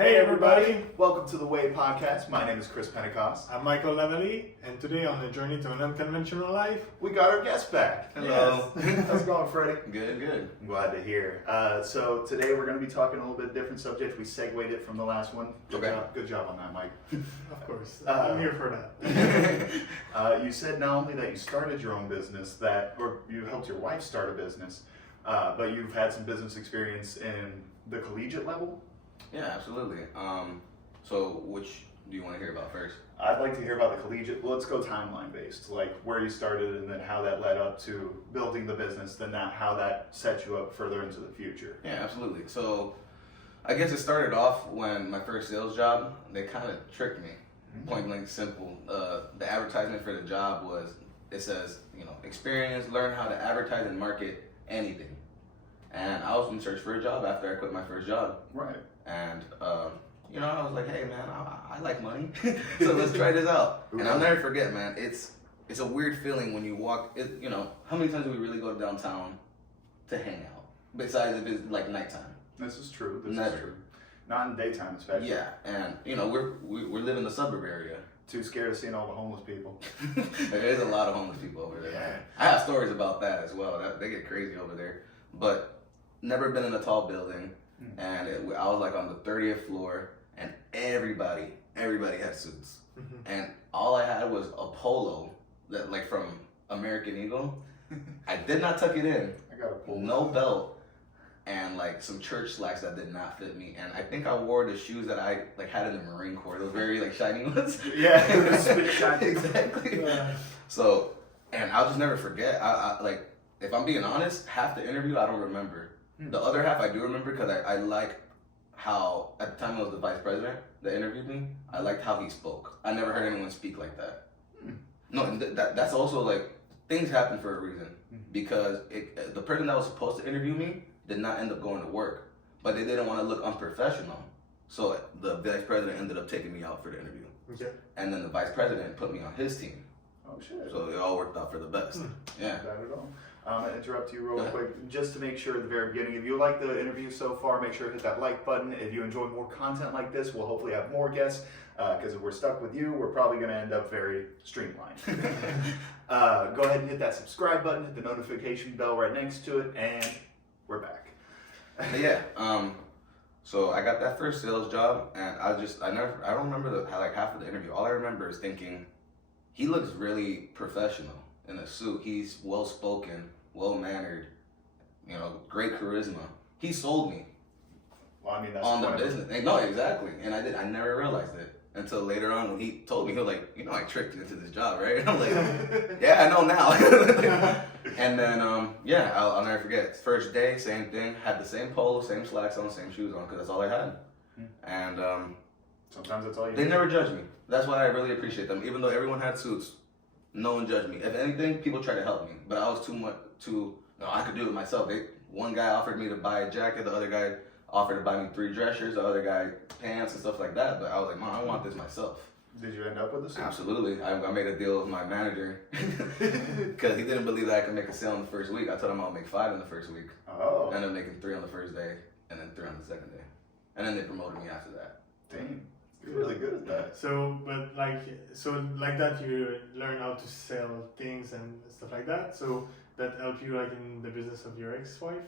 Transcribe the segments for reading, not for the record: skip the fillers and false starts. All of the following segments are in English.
Hey everybody! Welcome to the Way Podcast. My name is Chris Pentecost. I'm Michael Levely, and today on the journey to an unconventional life, we got our guest back. Hello. Yes. How's it going, Freddy? Good. I'm glad to hear. So today we're going to be talking a little bit different subject. We segued it from the last one. Good job on that, Mike. of course. I'm here for that. You said not only that you started your own business, or you helped your wife start a business, but you've had some business experience in the collegiate level. Yeah, absolutely. So which do you want to hear about first? I'd like to hear about the collegiate. Let's go timeline based, like where you started and then how that led up to building the business, then how that set you up further into the future. Yeah, absolutely. So I guess it started off when my first sales job, they kind of tricked me. Point blank simple. The advertisement for the job it says, experience, learn how to advertise and market anything. And I was in search for a job after I quit my first job. Right. And, I was like, hey, man, I like money, so let's try this out. And I'll never forget, man, it's a weird feeling when you walk, how many times do we really go downtown to hang out? Besides if it's like nighttime. This is true. Never. Is true. Not in daytime, especially. Yeah, and, we live in the suburb area. Too scared of seeing all the homeless people. There is a lot of homeless people over there. Yeah. I have stories about that as well. They get crazy over there. But never been in a tall building. And I was like on the 30th floor, and everybody had suits. And all I had was a polo that like from American Eagle. I did not tuck it in. I got a polo. No belt, and like some church slacks that did not fit me. And I think I wore the shoes that I like had in the Marine Corps. Those very like shiny ones. Yeah, spit shiny. Exactly. So, and I'll just never forget. I like, if I'm being honest, half the interview I don't remember. The other half I do remember because I like how, at the time it was the vice president that interviewed me, I liked how he spoke. I never heard anyone speak like that. No, and that's also like, things happen for a reason. Because the person that was supposed to interview me did not end up going to work. But they didn't want to look unprofessional. So the vice president ended up taking me out for the interview. Okay. And then the vice president put me on his team. Oh, shit. So it all worked out for the best. Yeah. Not at all. I'm going to interrupt you real quick, just to make sure at the very beginning, if you like the interview so far, make sure to hit that like button. If you enjoy more content like this, we'll hopefully have more guests, because if we're stuck with you, we're probably going to end up very streamlined. Go ahead and hit that subscribe button, hit the notification bell right next to it, and we're back. Yeah. So I got that first sales job, and I don't remember half of the interview. All I remember is thinking, he looks really professional in a suit. He's well spoken, well mannered, great charisma. He sold me. Well, I mean, that's on the business. No, exactly. And I never realized it until later on when he told me. He was like, I tricked you into this job, right? And I'm like, yeah, I know now. And then, I'll never forget. First day, same thing. Had the same polo, same slacks on, same shoes on, because that's all I had. And sometimes that's all you they need. never judged me. That's why I really appreciate them. Even though everyone had suits, no one judged me. If anything, people tried to help me. But I was I could do it myself. One guy offered me to buy a jacket, the other guy offered to buy me 3 dress shirts, the other guy pants and stuff like that. But I was like, Mom, I want this myself. Did you end up with a suit? Absolutely. I made a deal with my manager because he didn't believe that I could make a sale in the first week. I told him I'll make 5 in the first week. Oh. I ended up making 3 on the first day and then 3 on the second day. And then they promoted me after that. Dang. You're really good at that. So like that you learn how to sell things and stuff like that. So that helped you like in the business of your ex-wife?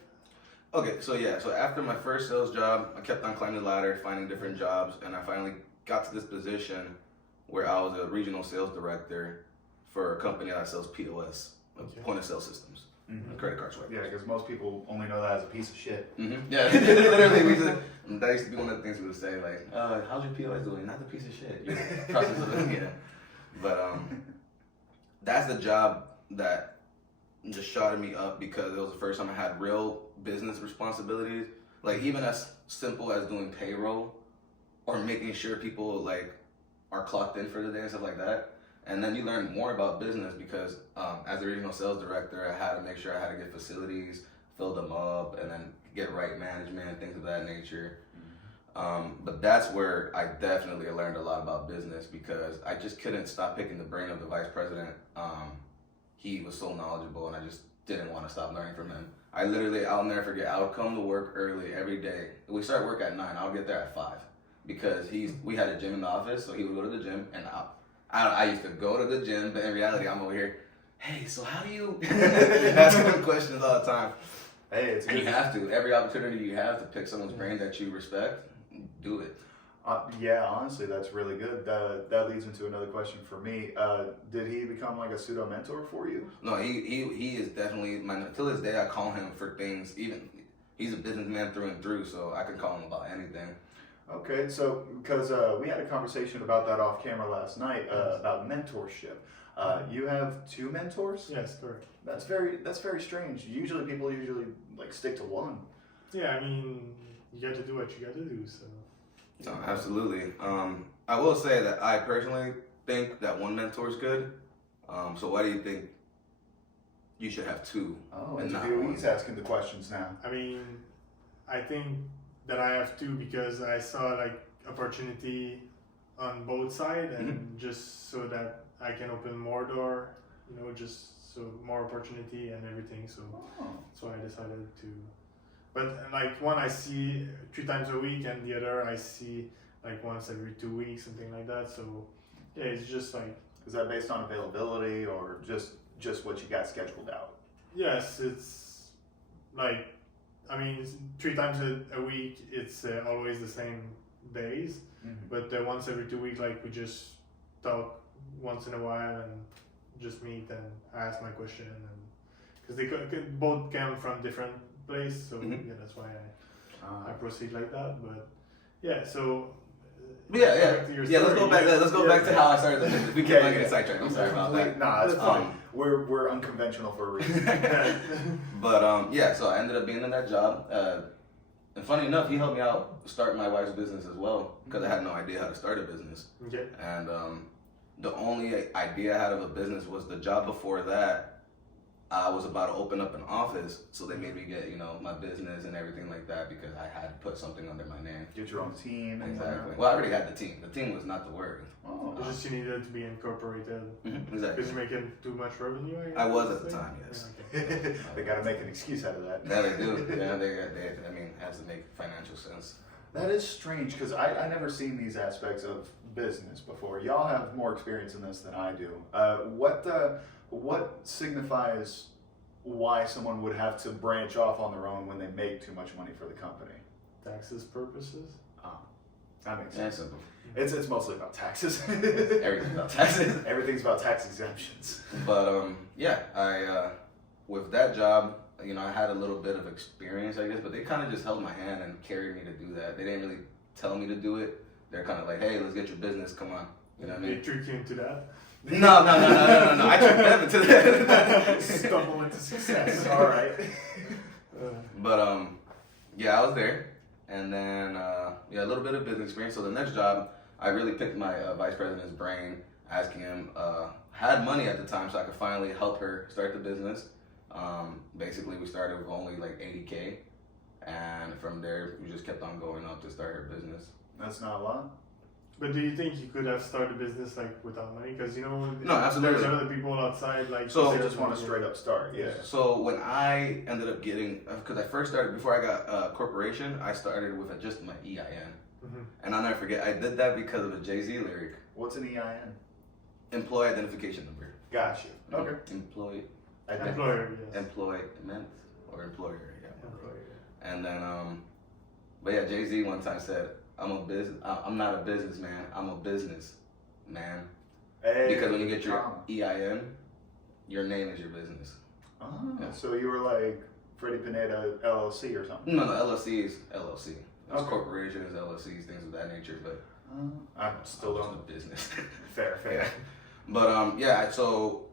Okay, so after my first sales job, I kept on climbing the ladder, finding different jobs, and I finally got to this position where I was a regional sales director for a company that sells POS, point of sale systems, credit card swipes. Yeah, because most people only know that as a piece of shit. Yeah, literally, that used to be one of the things we would say, like, how's your POS doing? Not the piece of shit. Your process of it, yeah. But that's the job that just shot me up because it was the first time I had real business responsibilities. Like even as simple as doing payroll or making sure people like are clocked in for the day and stuff like that. And then you learn more about business because as the regional sales director, I had to make sure I had to get facilities, fill them up, and then get right management and things of that nature. But that's where I definitely learned a lot about business because I just couldn't stop picking the brain of the vice president. He was so knowledgeable and I just didn't want to stop learning from him. I'll never forget, I would come to work early every day. We start work at 9, I'll get there at 5. because we had a gym in the office, so he would go to the gym, and I used to go to the gym, but in reality, I'm over here. Hey, so how do you asking them questions all the time? Hey, it's And good. you have to. Every opportunity you have to pick someone's brain that you respect, do it. Yeah, honestly, that's really good. That leads into another question for me. Did he become like a pseudo mentor for you? No, he is definitely till this day I call him for things. Even he's a businessman through and through, so I can call him about anything. Okay, so because we had a conversation about that off camera last night about mentorship. You have 2 mentors? Yes, correct. That's very strange. Usually people like stick to one. Yeah, I mean, you got to do what you got to do. So. No, absolutely. I will say that I personally think that one mentor is good. So why do you think you should have 2? Oh, and not interviewee's one? asking the questions now. I mean, I think that I have 2 because I saw like opportunity on both sides, and just so that I can open more door, just so more opportunity and everything. So that's why I decided to. But like one I see 3 times a week, and the other I see like once every 2 weeks, something like that. So yeah, it's just like. Is that based on availability or just what you got scheduled out? Yes, it's like, I mean, it's 3 times a week. It's always the same days, but once every 2 weeks, like we just talk once in a while and just meet and I ask my question, and because they both come from different places, so yeah, that's why I proceed like that. But yeah, so. Yeah. Let's go back. Let's go back to how I started the business. We can't get sidetracked. I'm sorry about that. Nah, that's fine. We're unconventional for a reason. But yeah, so I ended up being in that job. And funny enough, he helped me out start my wife's business as well, because I had no idea how to start a business. Okay. And the only idea I had of a business was the job before that. I was about to open up an office, so they made me get, my business and everything like that, because I had to put something under my name. Get your own team. Exactly. Well, I already had the team. The team was not the word. Oh. It's just you needed to be incorporated. Exactly. Because you're making too much revenue, I guess? I was at the time, yes. Yeah, okay. They got to make an excuse out of that. Yeah, they do. Yeah, they it has to make financial sense. That is strange, because I never seen these aspects of business before. Y'all have more experience in this than I do. What signifies why someone would have to branch off on their own when they make too much money for the company? Taxes purposes? That makes Yeah, sense. simple. It's mostly about taxes. Everything's about taxes. Everything's about tax exemptions. But yeah, I with that job, I had a little bit of experience, I guess, but they kind of just held my hand and carried me to do that. They didn't really tell me to do it. They're kind of like, hey, let's get your business. Come on. You know what I mean? They tricked you into that? No. I tricked them into that. Stumble into success. All right. But yeah, I was there, and then a little bit of business experience. So the next job, I really picked my vice president's brain, asking him. Had money at the time, so I could finally help her start the business. Basically, we started with only like $80K, and from there we just kept on going up to start her business. That's not a lot. But do you think you could have started a business like without money? Because No, absolutely. there's other people outside like. So- They just want to straight up start. Yeah. So when I ended up getting, because I first started, before I got a corporation, I started with just my EIN. And I'll never forget, I did that because of a Jay-Z lyric. What's an EIN? Employee identification number. Gotcha. Okay. Employee, Employer, yes. employment, or employer, yeah. Employer. And then, but yeah, Jay-Z one time said, I'm not a businessman, I'm a business man. Hey, Because when you get your EIN, your name is your business. Oh, Yeah. so you were like Freddy Pineda LLC or something? No, LLC is LLC. There's Okay. corporations, LLCs, things of that nature, but I still just don't. a business. Fair. But yeah, so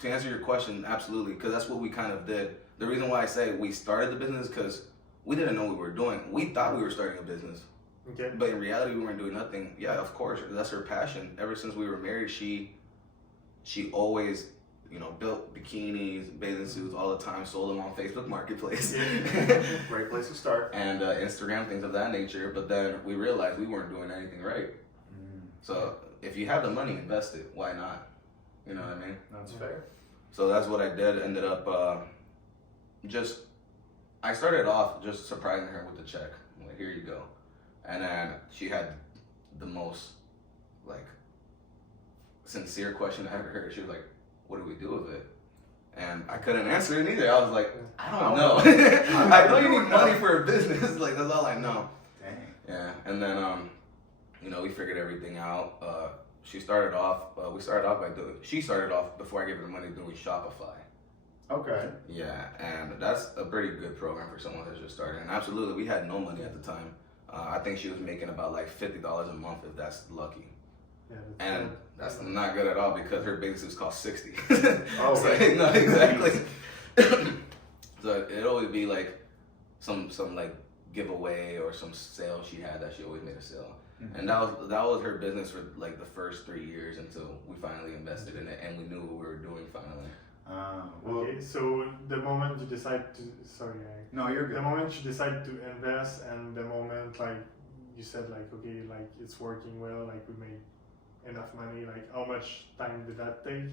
to answer your question, absolutely, because that's what we kind of did. The reason why I say we started the business because we didn't know what we were doing. We thought we were starting a business, Okay. but in reality, we weren't doing nothing. Yeah, of course, that's her passion. Ever since we were married, she always, built bikinis, bathing suits all the time, sold them on Facebook Marketplace. Great place to start. And Instagram, things of that nature. But then we realized we weren't doing anything right. So if you have the money, invest it. Why not? You know what I mean? That's fair. So that's what I did. Ended up I started off just surprising her with the check. I'm like, here you go. And then she had the most like sincere question I ever heard. She was like, "What do we do with it?" And I couldn't answer it either. I was like, "I don't know. I know you need money for a business. Like that's all I know." Dang. Yeah. And then you know, we figured everything out. She started off. She started off before I gave her the money doing Shopify. Okay. Yeah, and that's a pretty good program for someone that's just starting. And absolutely, we had no money at the time. I think she was making about like $50 a month if that's lucky. Yeah, And good. that's not good at all because her business was cost 60. Oh, so, right. no, exactly. So it'd always be like some like giveaway or some sale she had that she always made a sale. Mm-hmm. And that was her business for like the first 3 years until we finally invested in it and we knew what we were doing finally. Well, Okay, so the moment you decide to, sorry, no, you're good. the moment you decide to invest and the moment like you said like, okay, like it's working well, like we made enough money, like how much time did that take?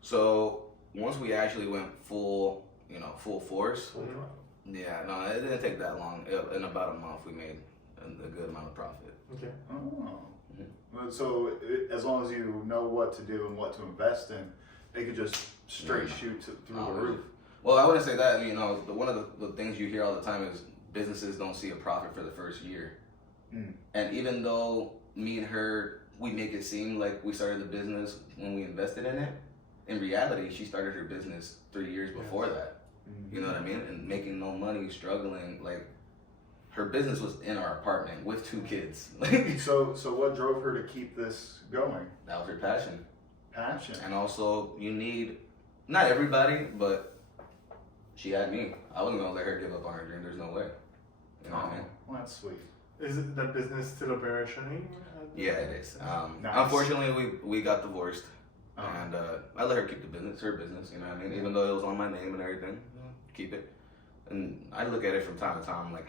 So once we actually went full force, Mhm. yeah, no, it didn't take that long. In about a month, we made a good amount of profit. Okay. Oh. Mhm. Well, so as long as you know what to do and what to invest in, they could just straight shoot through the roof. Well, I wouldn't say that. You know, one of the things you hear all the time is businesses don't see a profit for the first year. Mm. And even though me and her, we make it seem like we started the business when we invested in it, in reality, she started her business 3 years before that. You know what I mean? And making no money, struggling. Like, her business was in our apartment with 2 kids. So what drove her to keep this going? That was her passion. Passion. And also, you need, not everybody, but she had me. I wasn't going to let her give up on her dream. There's no way. You know what I mean? Well, that's sweet. Is it that business still operationing? Yeah, it is. Nice. Unfortunately, we got divorced. Oh. And I let her keep the business, her business, you know what I mean? Even though it was on my name and everything, keep it. And I look at it from time to time, I'm like,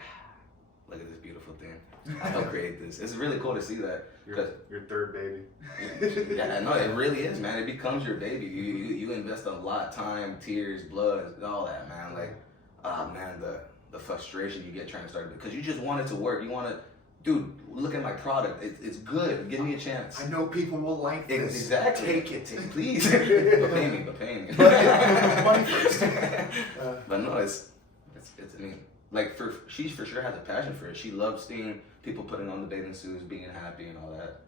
look at this beautiful thing. I helped create this. It's really cool to see that. Your third baby. Yeah, no, it really is, man. It becomes your baby. You invest a lot, time, tears, blood, all that, man. Like, man, the frustration you get trying to start it because you just want it to work. You want to, dude, look at my product. It's good. Give me a chance. I know people will like this. Exactly. Take it. Please. But pay me. Money first. But no, it's. I mean, like she for sure has a passion for it. She loves seeing people putting on the bathing suits, being happy, and all that.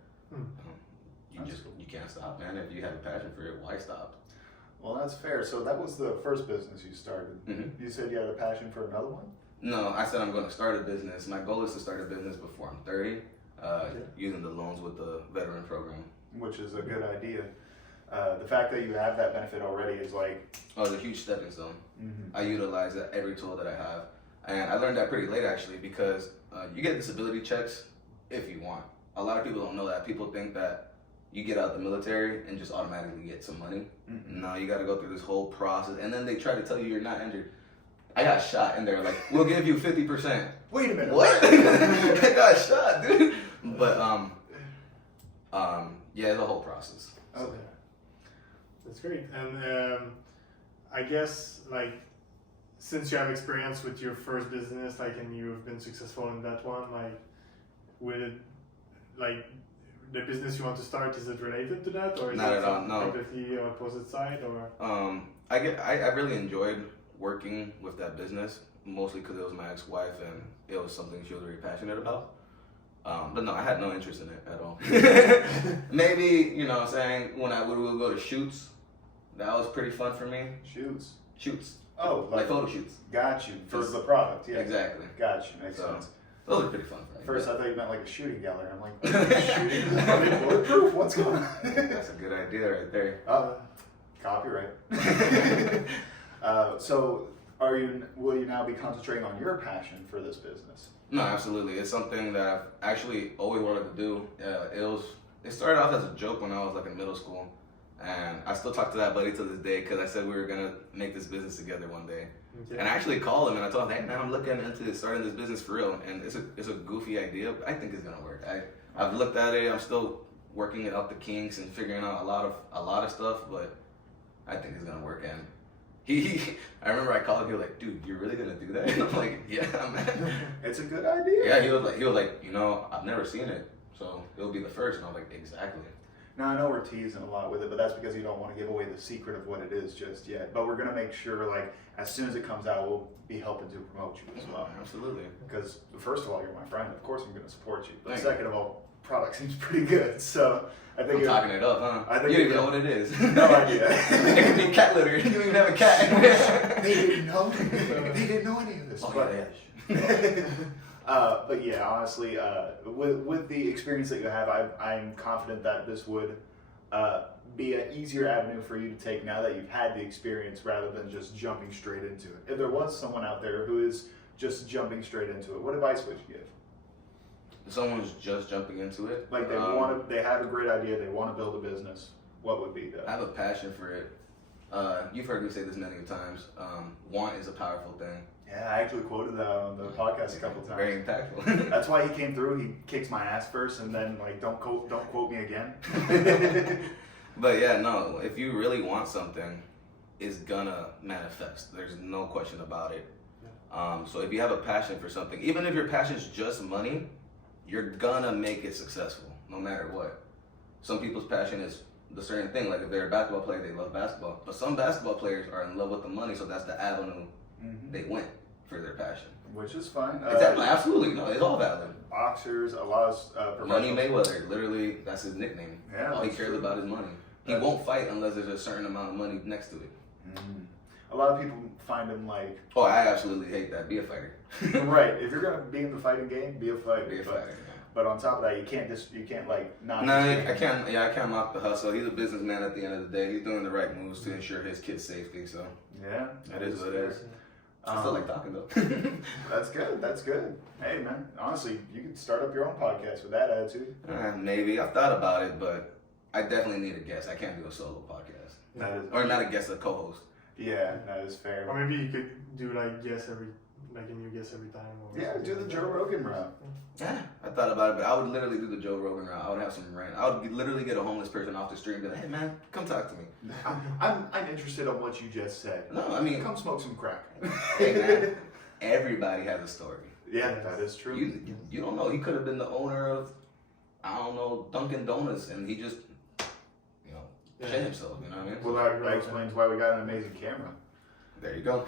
You can't stop, man. If you have a passion for it, why stop? Well, that's fair. So that was the first business you started. Mm-hmm. You said you had a passion for another one? No, I said I'm going to start a business. My goal is to start a business before I'm 30, using the loans with the veteran program. Which is a good idea. The fact that you have that benefit already is like... Oh, it's a huge stepping stone. Mm-hmm. I utilize every tool that I have. And I learned that pretty late, actually, because you get disability checks if you want. A lot of people don't know that. People think that you get out the military and just automatically get some money. Mm-mm. No, you got to go through this whole process. And then they try to tell you you're not injured. I got shot and they're like, we'll give you 50%. Wait a minute. What? I got shot, dude. But, yeah, it's a whole process. Okay. That's great. And I guess, like, since you have experience with your first business, like, and you've been successful in that one, like, will it, like, the business you want to start, is it related to that, or is Not it at all, no. completely opposite side, or? I really enjoyed working with that business, mostly because it was my ex-wife and it was something she was very passionate about. But no, I had no interest in it at all. Maybe, you know what I'm saying, when I would go to shoots, that was pretty fun for me. Shoots. Oh, Like photo shoots. Got you. For the product, yeah. Exactly. Got you. Makes sense. Those are pretty fun for me. At first, I thought you meant like a shooting gallery. I'm like, shooting? Are they bulletproof? What's going on? That's a good idea right there. Copyright. So, will you now be concentrating on your passion for this business? No, absolutely. It's something that I've actually always wanted to do. It started off as a joke when I was like in middle school. And I still talk to that buddy to this day because I said we were going to make this business together one day. Okay. And I actually called him and I told him, hey man, I'm looking into starting this business for real. And it's a goofy idea, but I think it's going to work. I've looked at it. I'm still working it up the kinks and figuring out a lot of stuff, but I think it's going to work. And I remember I called him. He was like, "Dude, you're really gonna do that?" And I'm like, "Yeah, man." It's a good idea. Yeah, he was like, you know, I've never seen it, so it'll be the first. And I was like, exactly. Now I know we're teasing a lot with it, but that's because you don't want to give away the secret of what it is just yet. But we're gonna make sure, like, as soon as it comes out, we'll be helping to promote you as well. Absolutely. Because first of all, you're my friend. Of course, I'm gonna support you. But Thank second of all, product seems pretty good. So I think I'm talking it up, huh? I think you don't even know what it is. No idea. It could be cat litter. You don't even have a cat. They didn't know. They didn't know any of this. Oh, but, yeah. but yeah, honestly, with the experience that you have, I'm confident that this would be an easier avenue for you to take now that you've had the experience rather than just jumping straight into it. If there was someone out there who is just jumping straight into it, what advice would you give? If someone's just jumping into it, Like they they have a great idea, they want to build a business. What would be the? I have a passion for it. You've heard me say this many times. Want is a powerful thing. Yeah, I actually quoted that on the podcast a couple times. Very impactful. That's why he came through. He kicks my ass first, and then like don't quote me again. But yeah, no. If you really want something, it's gonna manifest. There's no question about it. So if you have a passion for something, even if your passion is just money, you're gonna make it successful, no matter what. Some people's passion is the certain thing. Like if they're a basketball player, they love basketball. But some basketball players are in love with the money, so that's the avenue they went for their passion. Which is fine. Exactly, absolutely. No, it's all valid. Boxers, a lot of Money Mayweather, literally, that's his nickname. Yeah, all he that's cares true. about is money. He won't fight unless there's a certain amount of money next to it. A lot of people find him like. Oh, I absolutely hate that. Be a fighter. Right. If you're gonna be in the fighting game, be a fighter. Be a fighter. But on top of that, you can't like not. No, I can't. Yeah, I can't mock the hustle. He's a businessman at the end of the day. He's doing the right moves to ensure his kid's safety. So yeah, that is what it is. I feel like talking though. That's good. That's good. Hey man, honestly, you could start up your own podcast with that attitude. Maybe I've thought about it, but I definitely need a guest. I can't do a solo podcast. That is, or not a guest, a co-host. Yeah, that is fair. Or maybe you could do like a new guest every time. Or Yeah, do the Joe Rogan route. Yeah, I thought about it, but I would literally do the Joe Rogan route. I would have some rant. I would literally get a homeless person off the street and be like, "Hey man, come talk to me." I'm interested in what you just said. No, I mean, come smoke some crack. Hey man, everybody has a story. Yeah, that is true. You don't know. He could have been the owner of, I don't know, Dunkin' Donuts, and he just, shit himself. You know what I mean? Well, that explains why we got an amazing camera. There you go.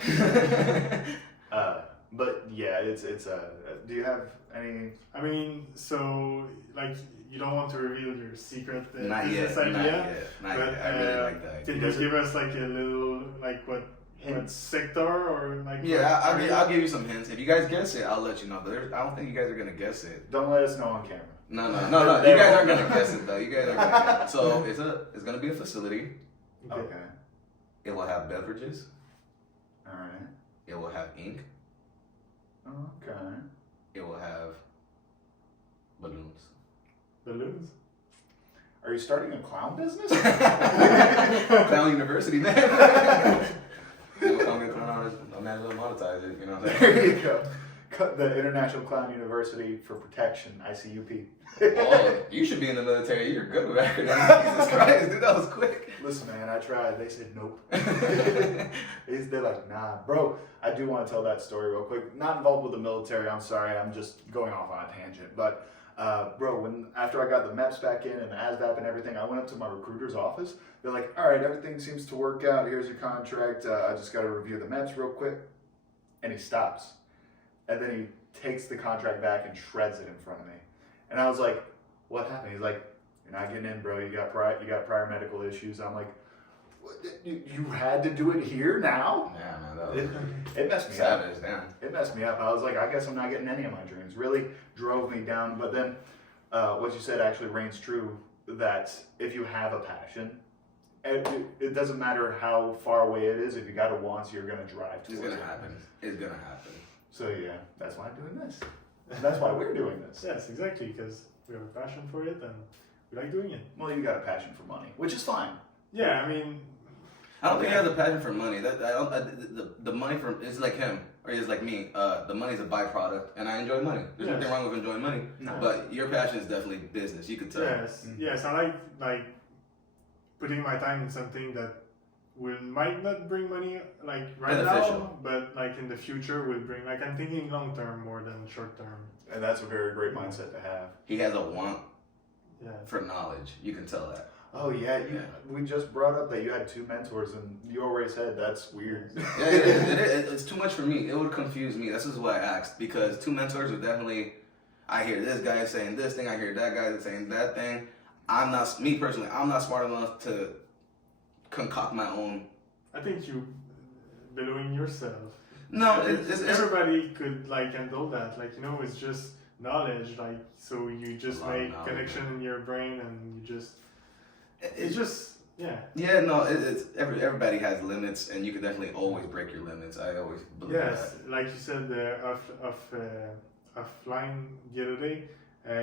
But yeah, it's do you have any? I mean, so like you don't want to reveal your secret Not business yet. idea, Not but yet. I really like that. Can you give us like a little what sector or like? Yeah, I'll give you some hints. If you guys guess it, I'll let you know. But I don't think you guys are gonna guess it. Don't let us know on camera. No. You guys aren't gonna guess it though. You guys are gonna guess it. So it's gonna be a facility. Okay. It will have beverages. All right. It will have ink. Okay. It will have balloons. Balloons? Are you starting a clown business? Clown University, man. I might as well monetize it, you know what I'm saying? There you go. The International Clown University for Protection, ICUP. Oh, you should be in the military. You're good with acronyms. Jesus Christ, dude, that was quick. Listen, man, I tried. They said nope. They're like, nah, bro. I do want to tell that story real quick. Not involved with the military. I'm sorry. I'm just going off on a tangent. But, bro, after I got the MEPS back in and the ASVAB and everything, I went up to my recruiter's office. They're like, all right, everything seems to work out. Here's your contract. I just got to review the MEPS real quick. And he stops. And then he takes the contract back and shreds it in front of me. And I was like, what happened? He's like, you're not getting in, bro. You got prior medical issues. I'm like, you had to do it here now? Yeah, man, that was it messed me savage, up. damn. It messed me up. I was like, I guess I'm not getting any of my dreams. Really drove me down. But then what you said actually reigns true, that if you have a passion, it doesn't matter how far away it is. If you got a want, you're going to drive towards it. It's going to happen. It's going to happen. So yeah, that's why I'm doing this. That's why we're doing this. Yes, exactly, because we have a passion for it and we like doing it. Well, you got a passion for money, which is fine. Yeah, I mean, I don't think he has a passion for money. The money it's like him, or it's like me. The money's a byproduct, and I enjoy money. There's nothing wrong with enjoying money. No. But your passion is definitely business. You could tell. yes, yes. I like putting my time in something that might not bring money like right Beneficial. now, but like in the future will bring, like I'm thinking long term more than short term. And that's a very great mindset to have. He has a want Yeah. for knowledge. You can tell that. Oh yeah, we just brought up that you had 2 mentors, and you already said that's weird. Yeah, it's too much for me. It would confuse me. This is why I asked, because 2 mentors would definitely. I hear this guy saying this thing. I hear that guy saying that thing. Me personally, I'm not smart enough to concoct my own. I think you believing yourself. No, it's everybody could like handle that. Like it's just knowledge. Like so you just A lot of make knowledge, connection in your brain, and you just it's just yeah. Yeah, no, everybody has limits, and you can definitely always break your limits. I always believe Yes, that. like you said offline the other day.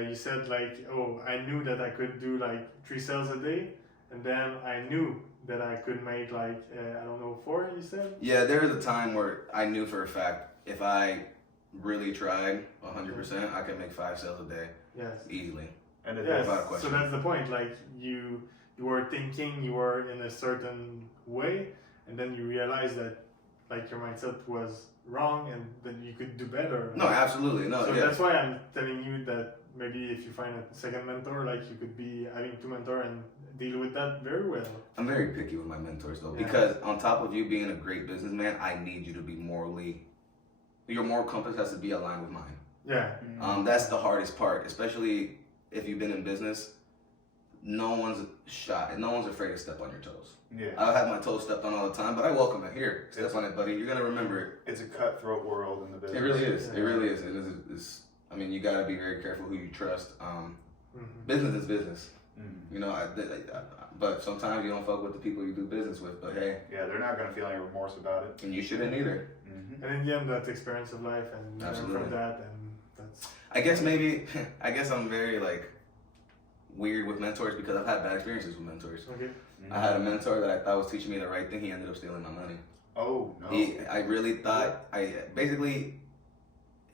You said like, oh, I knew that I could do like 3 sales a day, and then I knew that I could make like I don't know 4. You said. Yeah, there was a time where I knew for a fact if I really tried 100%, I could make 5 sales a day Yes. easily. And it Yes. Without a question. So that's the point. Like you were thinking you were in a certain way, and then you realize that like your mindset was wrong, and then you could do better. No, absolutely, no. So Yeah. that's why I'm telling you that maybe if you find a second mentor, like you could be having 2 mentors and deal with that very well. I'm very picky with my mentors though, Yeah. because on top of you being a great businessman, I need you to be morally. Your moral compass has to be aligned with mine. Yeah. That's the hardest part, especially if you've been in business. No one's shy. No one's afraid to step on your toes. Yeah. I'll have my toes stepped on all the time, but I welcome it. Here, step on it, buddy. You're gonna remember it. It's a cutthroat world in the business. It really is. Yeah. It really is. It's I mean, you gotta be very careful who you trust. Mhm. Business is business. Mm. You know, but sometimes you don't fuck with the people you do business with. But hey, Yeah, they're not gonna feel any remorse about it. and you shouldn't either. Mm-hmm. And in the end, that's experience of life, and learn Absolutely. from that, and that's I guess I'm very like weird with mentors because I've had bad experiences with mentors. okay. I had a mentor that I thought was teaching me the right thing. He ended up stealing my money. Oh no. I really thought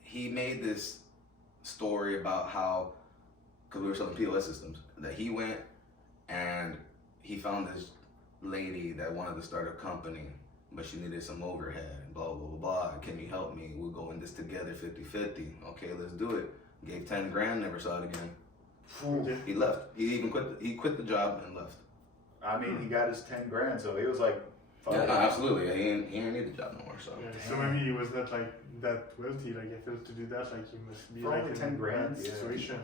he made this story about how, because we were selling POS systems, that he went and he found this lady that wanted to start a company, but she needed some overhead, blah, blah, blah, blah. Can you help me? We'll go in this together 50-50. Okay, let's do it. Gave 10 grand, never saw it again. Okay. He left. He quit the job and left. I mean, he got his 10 grand, so he was like, fuck Yeah, it. no, absolutely. He ain't need the job no more. So Yeah, so maybe he was not like that wealthy. Like if he was to do that, like he must be For like only in 10 a grand, bad yeah. situation.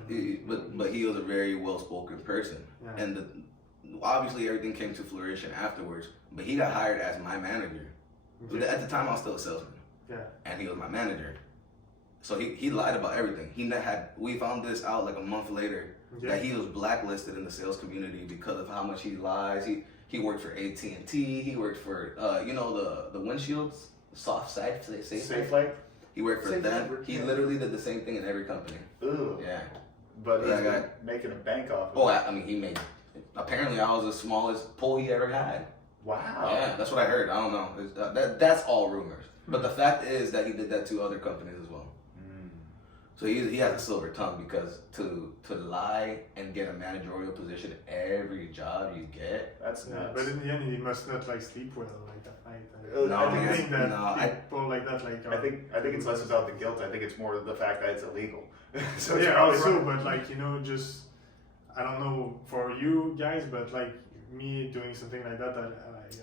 but he was a very well spoken person, Yeah. and obviously everything came to fruition afterwards. But he got hired as my manager. Okay. At the time, I was still a salesman, Yeah. and he was my manager. So he lied about everything. We found this out like a month later Okay. that he was blacklisted in the sales community because of how much he lies. He worked for AT&T. He worked for the windshields, soft side, Safe life? He worked for Safe them. Network, He yeah. literally did the same thing in every company. Ugh. Yeah. But That he's guy- making a bank off of Oh, it. I mean, he made. Apparently, I was the smallest pull he ever had. Wow. Yeah, that's what I heard. I don't know. That's all rumors. But the fact is that he did that to other companies as well. Mm. So he has a silver tongue because to lie and get a managerial position every job you get. That's Yeah, nuts. but in the end, he must not like sleep well like that night. No, I man, think that no, people like that like. I think it's less about the guilt. I think it's more the fact that it's illegal. So it's yeah, probably also, wrong. but like just I don't know for you guys, but like me doing something like that,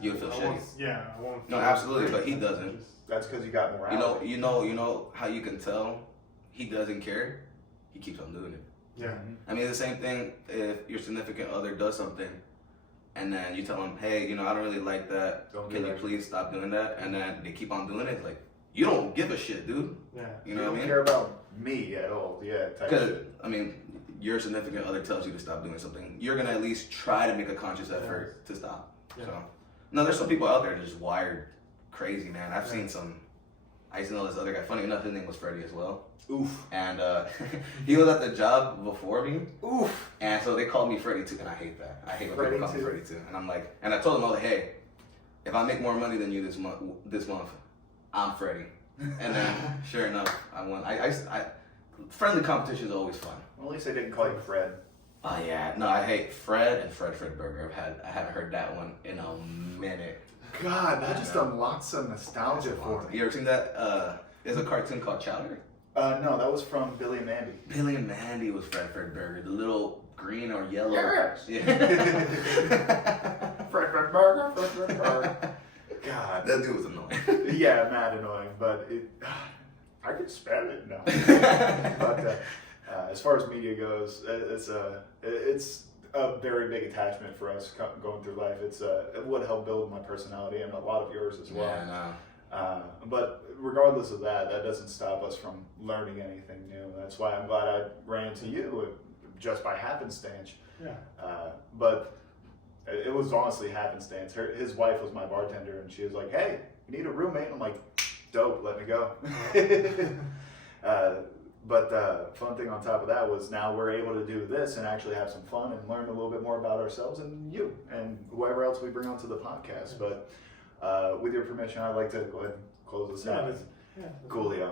You'll feel I won't, yeah, I won't. No, feel absolutely, great. but he doesn't. That's because you got morality. You know how you can tell he doesn't care. He keeps on doing it. Yeah. Mhm. I mean, it's the same thing if your significant other does something, and then you tell them, hey, I don't really like that. Don't do Can you that. please stop doing that? And then they keep on doing it. It's like, you don't give a shit, dude. Yeah. You know what I don't mean? care about me at all. Yeah. Type Because, shit. I mean, your significant other tells you to stop doing something. You're going to at least try to make a conscious effort to stop. Yeah. So, no, there's some people out there that are just wired crazy, man. I've Yeah. seen some. I used to know this other guy. Funny enough, his name was Freddy as well. Oof. And he was at the job before me. Oof. And so they called me Freddy too, and I hate that. I hate when Freddy people call me too? Freddy too. And I'm like, and I told them, I was like, hey, if I make more money than you this month, I'm Freddy. And then, sure enough, I won. Friendly competition is always fun. Well, at least they didn't call you Fred. Oh yeah, no, I hate Fred and Fred Burger. I haven't heard that one in a minute. God, that just unlocks some nostalgia for me. You ever seen that? There's a cartoon called Chowder. No, that was from Billy and Mandy. Billy and Mandy was Fred Burger, the little green or yellow. Yes. Yeah. Fred Burger, Fred Burger. God, That dude was annoying. yeah, mad annoying, but I can spell it now. But as far as media goes, it's a very big attachment for us going through life. It would help build my personality and a lot of yours as well. Yeah, no. But regardless of that, that doesn't stop us from learning anything new. That's why I'm glad I ran into you just by happenstance. Yeah. But it was honestly happenstance. His wife was my bartender, and she was like, "Hey, you need a roommate?" I'm like, "Dope, let me go." But the fun thing on top of that was now we're able to do this and actually have some fun and learn a little bit more about ourselves and you and whoever else we bring onto the podcast. But with your permission, I'd like to go ahead and close this out. Coolio.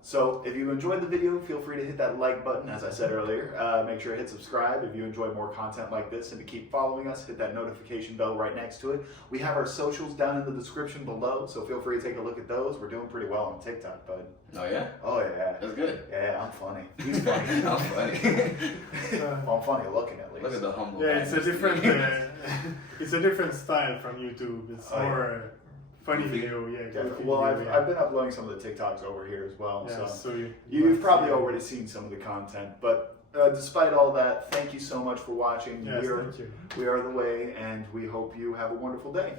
So if you enjoyed the video, feel free to hit that like button, as I said earlier. Make sure to hit subscribe if you enjoy more content like this, and to keep following us, hit that notification bell right next to it. We have our socials down in the description below, so feel free to take a look at those. We're doing pretty well on TikTok, bud. Oh yeah? Oh yeah. That's good. Yeah, I'm funny. He's funny. I'm funny. Well, I'm funny looking at least. Look at the humble. Yeah, man. it's a different, it's a different style from YouTube. It's more funny video, yeah. Definitely. goofy Well, video, I've been uploading some of the TikToks over here as well, yeah, so you you've might probably see it. already seen some of the content. But despite all that, thank you so much for watching. Yes, thank you. We are the way, and we hope you have a wonderful day.